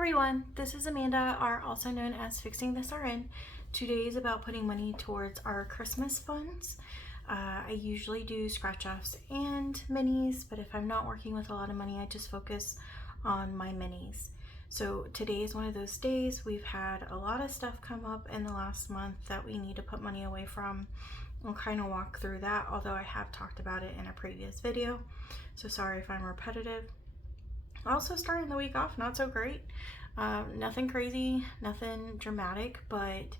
everyone, this is Amanda, also known as Fixing This RN. Today is about putting money towards our Christmas funds. I usually do scratch offs and minis, but if I'm not working with a lot of money, I just focus on my minis. So today is one of those days. We've had a lot of stuff come up in the last month that we need to put money away from. I'll kind of walk through that, although I have talked about it in a previous video, so sorry if I'm repetitive. Also starting the week off not so great. Nothing crazy, nothing dramatic, but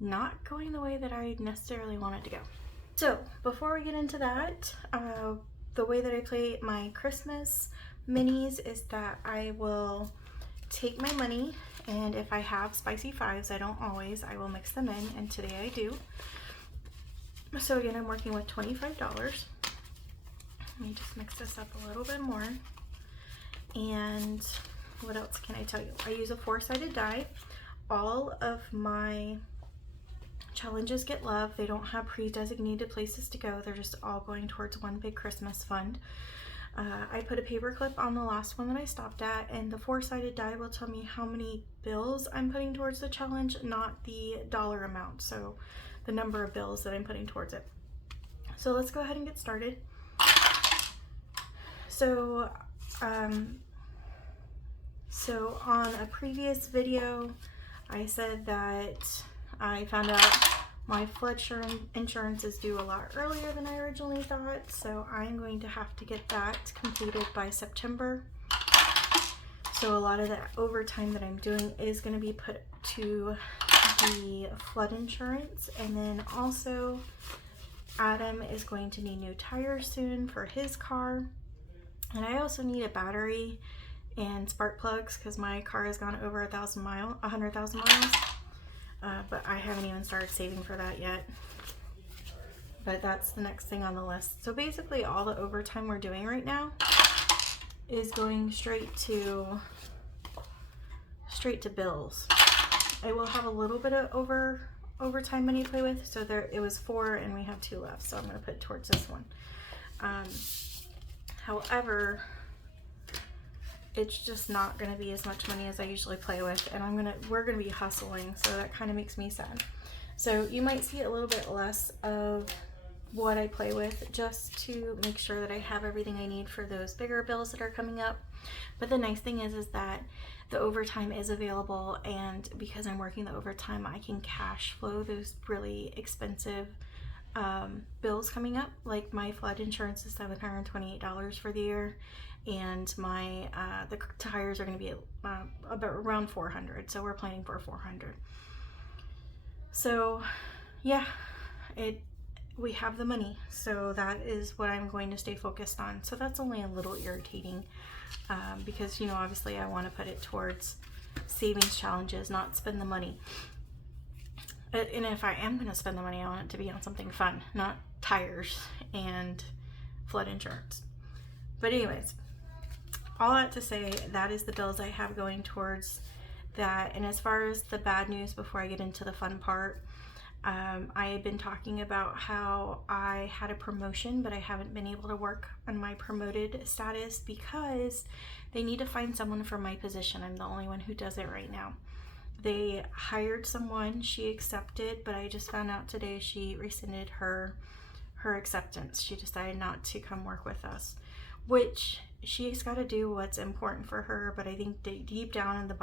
not going the way that I necessarily want it to go. So before we get into that, the way that I play my Christmas minis is that I will take my money, and if I have spicy fives, I don't always, I will mix them in, and today I do. So again, I'm working with $25. Let me just mix this up a little bit more. And what else can I tell you? I use a 4-sided die. All of my challenges get love. They don't have pre-designated places to go. They're just all going towards one big Christmas fund. I put a paper clip on the last one that I stopped at, and the 4-sided die will tell me how many bills I'm putting towards the challenge, not the dollar amount. So the number of bills that I'm putting towards it. So let's go ahead and get started. So on a previous video, I said that I found out my flood insurance is due a lot earlier than I originally thought, so I'm going to have to get that completed by September. So a lot of that overtime that I'm doing is going to be put to the flood insurance, and then also Adam is going to need new tires soon for his car, and I also need a battery and spark plugs because my car has gone over 100,000 miles, but I haven't even started saving for that yet. But that's the next thing on the list. So basically all the overtime we're doing right now is going straight to bills. I will have a little bit of overtime money to play with. So there, it was 4 and we have 2 left. So I'm going to put it towards this one. However, it's just not going to be as much money as I usually play with, and we're going to be hustling, so that kind of makes me sad. So you might see a little bit less of what I play with, just to make sure that I have everything I need for those bigger bills that are coming up. But the nice thing is that the overtime is available, and because I'm working the overtime, I can cash flow those really expensive bills coming up. Like my flood insurance is $728 for the year, and my the tires are going to be about around $400, so we're planning for $400. So yeah, we have the money, so that is what I'm going to stay focused on. So that's only a little irritating because, you know, obviously I want to put it towards savings challenges, not spend the money. And if I am going to spend the money, I want it to be on something fun, not tires and flood insurance. But anyways, all that to say, that is the bills I have going towards that. And as far as the bad news, before I get into the fun part, I have been talking about how I had a promotion, but I haven't been able to work on my promoted status because they need to find someone for my position. I'm the only one who does it right now. They hired someone, she accepted, but I just found out today she rescinded her acceptance. She decided not to come work with us, which she's got to do what's important for her. But I think deep down in the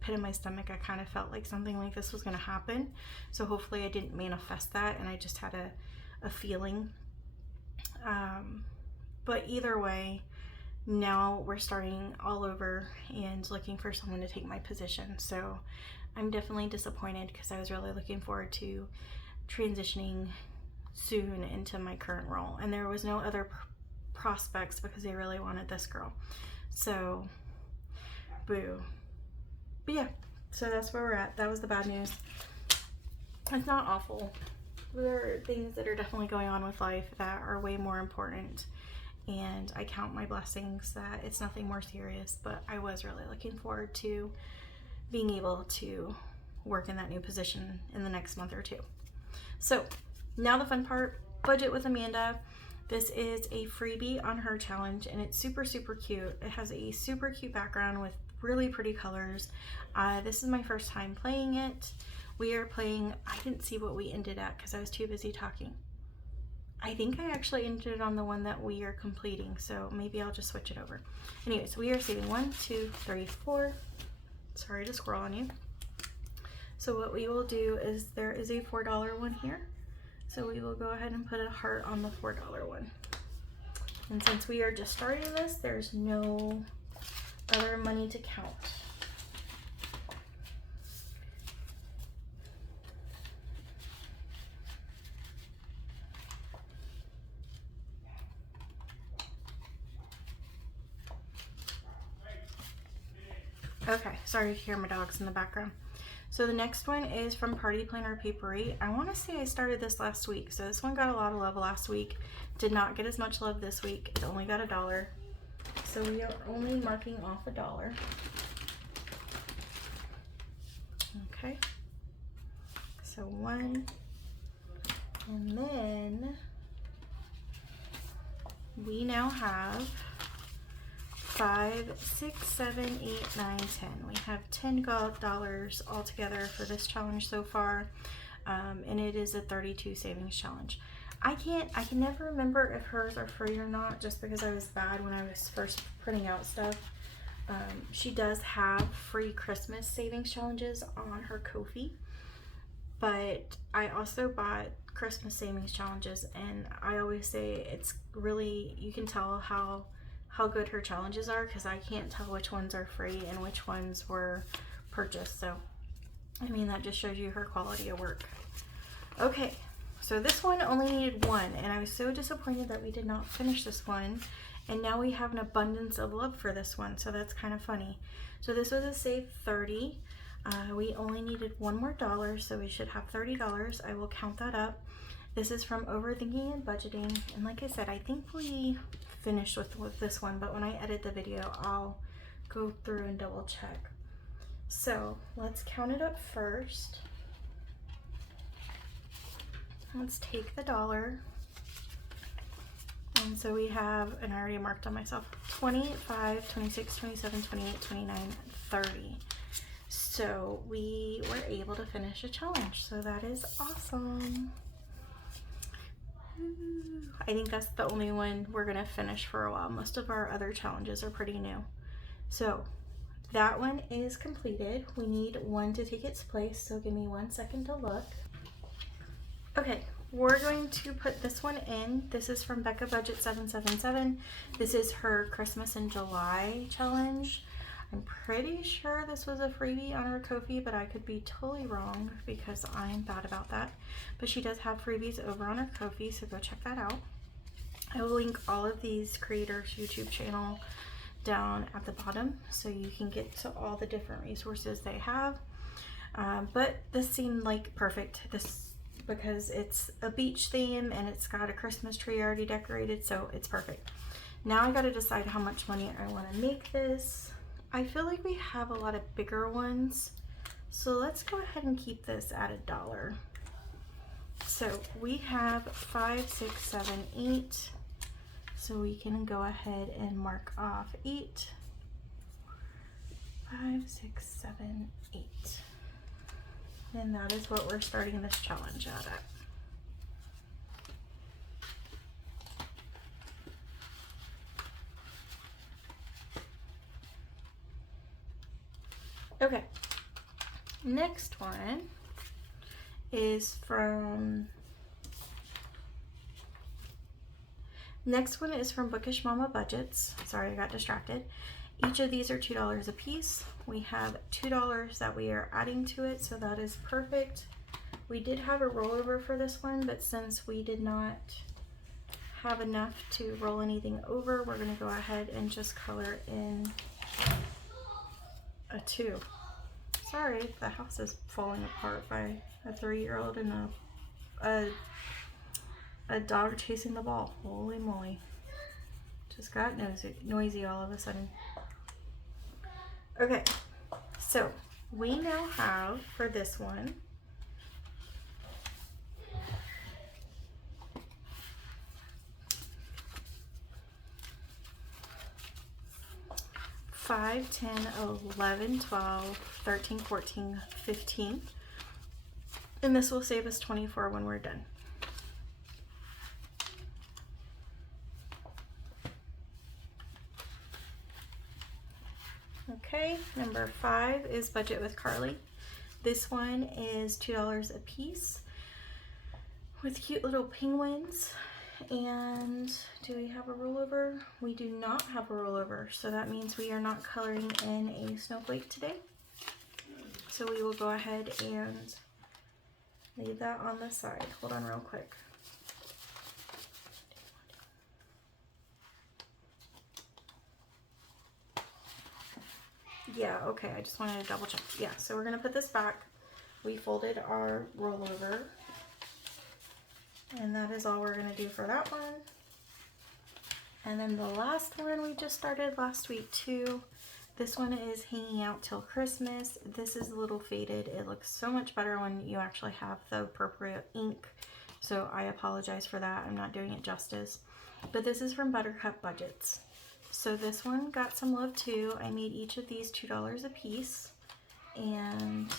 pit of my stomach, I kind of felt like something like this was going to happen. So hopefully I didn't manifest that, and I just had a feeling. But either way, now we're starting all over and looking for someone to take my position. So I'm definitely disappointed because I was really looking forward to transitioning soon into my current role, and there was no other prospects because they really wanted this girl. So boo. But yeah, so that's where we're at. That was the bad news. It's not awful. There are things that are definitely going on with life that are way more important, and I count my blessings that it's nothing more serious. But I was really looking forward to being able to work in that new position in the next month or 2. So now the fun part, budget with Amanda. This is a freebie on her challenge, and it's super, super cute. It has a super cute background with really pretty colors. This is my first time playing it. We are playing, I didn't see what we ended at because I was too busy talking. I think I actually ended on the one that we are completing, so maybe I'll just switch it over. Anyways, we are saving 1, 2, 3, 4. Sorry to scroll on you. So what we will do is there is a $4 one here. So we will go ahead and put a heart on the $4 one. And since we are just starting this, there's no other money to count. Okay, sorry to hear my dogs in the background. So the next one is from Party Planner Papery. I want to say I started this last week, so this one got a lot of love last week. Did not get as much love this week. It only got $1. So we are only marking off $1. Okay. So 1, and then we now have 5, 6, 7, 8, 9, 10. We have $10 altogether for this challenge so far, and it is a 32 savings challenge. I can never remember if hers are free or not, just because I was bad when I was first printing out stuff. She does have free Christmas savings challenges on her Ko-fi, but I also bought Christmas savings challenges, and I always say it's really, you can tell how good her challenges are because I can't tell which ones are free and which ones were purchased. So I mean, that just shows you her quality of work. Okay, so this one only needed 1, and I was so disappointed that we did not finish this one, and now we have an abundance of love for this one, so that's kind of funny. So this was a save 30. We only needed $1 more, so we should have $30. I will count that up. This is from Overthinking and Budgeting, and like I said, I think we finished with this one, but when I edit the video, I'll go through and double check. So let's count it up first. Let's take the $1. And so we have, and I already marked on myself, 25, 26, 27, 28, 29, 30. So we were able to finish a challenge. So that is awesome. I think that's the only one we're gonna finish for a while. Most of our other challenges are pretty new. So that one is completed. We need one to take its place, so give me 1 second to look. Okay, we're going to put this one in. This is from Becca Budget 777. This is her Christmas in July challenge. I'm pretty sure this was a freebie on her Ko-fi, but I could be totally wrong because I'm bad about that. But she does have freebies over on her Ko-fi, so go check that out. I will link all of these creators' YouTube channel down at the bottom so you can get to all the different resources they have. But this seemed like perfect. This because it's a beach theme and it's got a Christmas tree already decorated, so it's perfect. Now I got to decide how much money I want to make this. I feel like we have a lot of bigger ones, so let's go ahead and keep this at $1. So we have 5, 6, 7, 8. So we can go ahead and mark off 8. 5, 6, 7, 8. And that is what we're starting this challenge out at. Okay, next one is from Bookish Mama Budgets. Sorry, I got distracted. Each of these are $2 a piece. We have $2 that we are adding to it, so that is perfect. We did have a rollover for this one, but since we did not have enough to roll anything over, we're going to go ahead and just color in a 2. Sorry, the house is falling apart by a 3-year-old and a dog chasing the ball. Holy moly. Just got noisy all of a sudden. Okay, so we now have for this one 5, 10, 11, 12, 13, 14, 15. And this will save us 24 when we're done. Okay, number 5 is Budget with Carly. This one is $2 a piece with cute little penguins. And do we have a rollover? We do not have a rollover, so that means we are not coloring in a snowflake today. So we will go ahead and leave that on the side. Hold on real quick. Yeah, okay, I just wanted to double check. Yeah, so we're gonna put this back. We folded our rollover, and that is all we're gonna do for that one. And then the last one we just started last week too. This one is hanging out till Christmas. This is a little faded. It looks so much better when you actually have the appropriate ink. So I apologize for that. I'm not doing it justice. But this is from Buttercup Budgets. So this one got some love too. I made each of these $2 a piece. And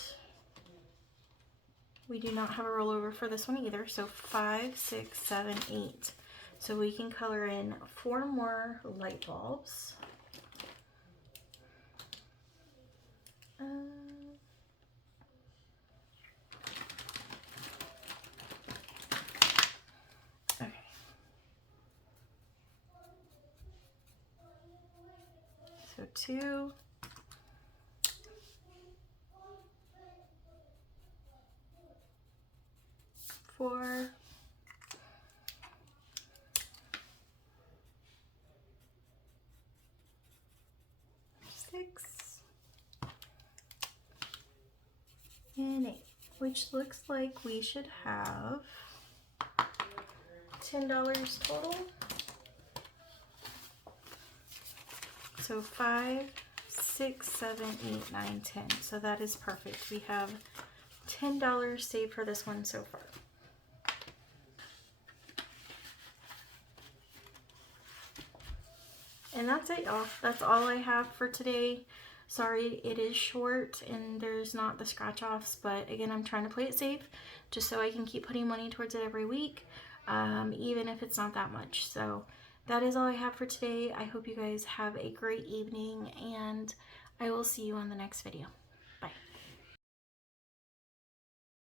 we do not have a rollover for this one either. So 5, 6, 7, 8. So we can color in 4 more light bulbs. Okay. So 2, 4, 6, and 8, which looks like we should have $10 total. So 5, 6, 7, 8, 9, 10. So that is perfect. We have $10 saved for this one so far. And that's it, y'all. That's all I have for today. Sorry, it is short and there's not the scratch offs, but again, I'm trying to play it safe just so I can keep putting money towards it every week, even if it's not that much. So that is all I have for today. I hope you guys have a great evening, and I will see you on the next video.